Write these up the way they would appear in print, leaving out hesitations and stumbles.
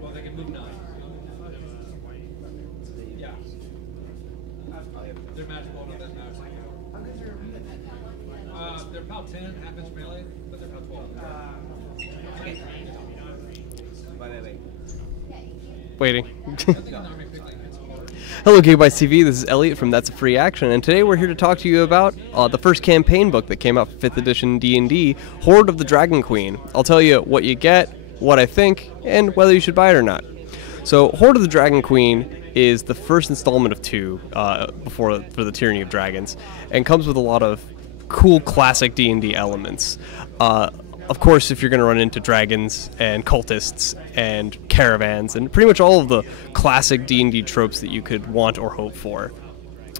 Well, they can move 9. Yeah. They're magical, not that magic. They're PAL 10, half-inch melee, but they're PAL 12. Waiting. Hello, Gigabytes TV. This is Eliot from That's a Free Action, and today we're here to talk to you about the first campaign book that came out for 5th edition D&D, Hoard of the Dragon Queen. I'll tell you what you get, what I think, and whether you should buy it or not. So, Hoard of the Dragon Queen is the first installment of 2 for the Tyranny of Dragons, and comes with a lot of cool classic D&D elements. Of course, if you're going to run into dragons and cultists and caravans and pretty much all of the classic D&D tropes that you could want or hope for.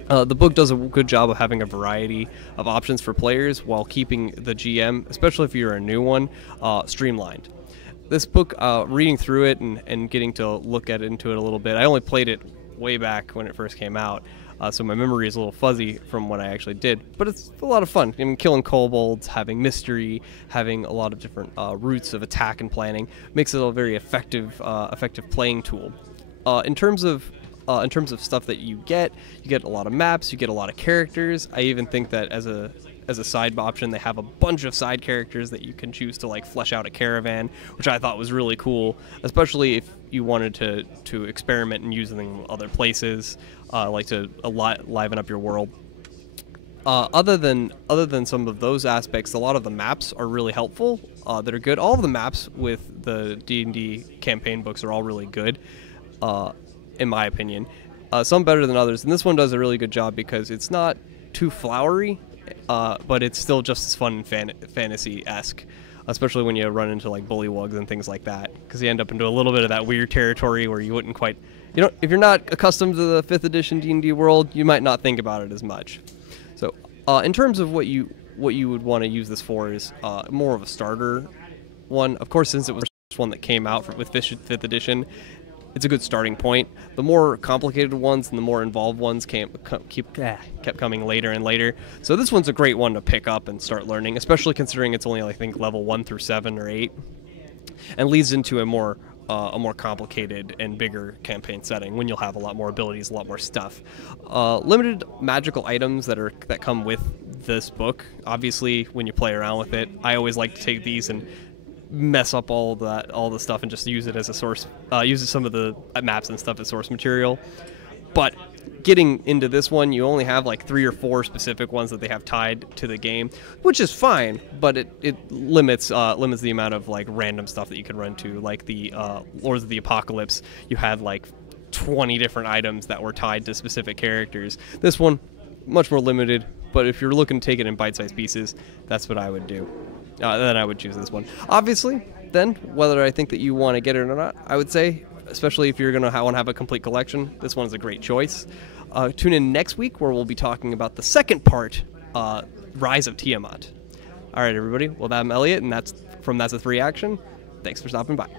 The book does a good job of having a variety of options for players while keeping the GM, especially if you're a new one, streamlined. This book, reading through it and getting to look into it a little bit, I only played it way back when it first came out. So my memory is a little fuzzy from what I actually did, but it's a lot of fun. I mean, killing kobolds, having mystery, having a lot of different routes of attack and planning makes it a very effective playing tool. In terms of stuff that you get a lot of maps, you get a lot of characters. I even think that as a side option, they have a bunch of side characters that you can choose to like flesh out a caravan, which I thought was really cool, especially if you wanted to experiment and use them in other places, like to liven up your world. Other than some of those aspects, a lot of the maps are really helpful. That are good. All of the maps with the D&D campaign books are all really good, in my opinion. Some better than others, and this one does a really good job because it's not too flowery. But it's still just as fun and fantasy-esque, especially when you run into like bullywugs and things like that, because you end up into a little bit of that weird territory where you wouldn't quite, if you're not accustomed to the 5th edition D&D world, you might not think about it as much. So, in terms of what you would want to use this for is more of a starter one. Of course, since it was the first one that came out with 5th edition. It's a good starting point. The more complicated ones and the more involved ones kept coming later and later. So this one's a great one to pick up and start learning, especially considering it's only, I think, level 1 through 7 or 8, and leads into a more complicated and bigger campaign setting when you'll have a lot more abilities, a lot more stuff. Limited magical items that come with this book. Obviously, when you play around with it, I always like to take these and mess up all the stuff and just use it as a source, use some of the maps and stuff as source material. But getting into this one, you only have like 3 or 4 specific ones that they have tied to the game, which is fine, but it limits the amount of like random stuff that you can run to. Like the Lords of the Apocalypse, you had like 20 different items that were tied to specific characters. This one, much more limited, but if you're looking to take it in bite-sized pieces, that's what I would do. Then I would choose this one. Obviously, then, whether I think that you want to get it or not, I would say, especially if you're going to want to have a complete collection, this one is a great choice. Tune in next week where we'll be talking about the second part, Rise of Tiamat. All right, everybody. Well, I'm Eliot, and that's a Free Action. Thanks for stopping by.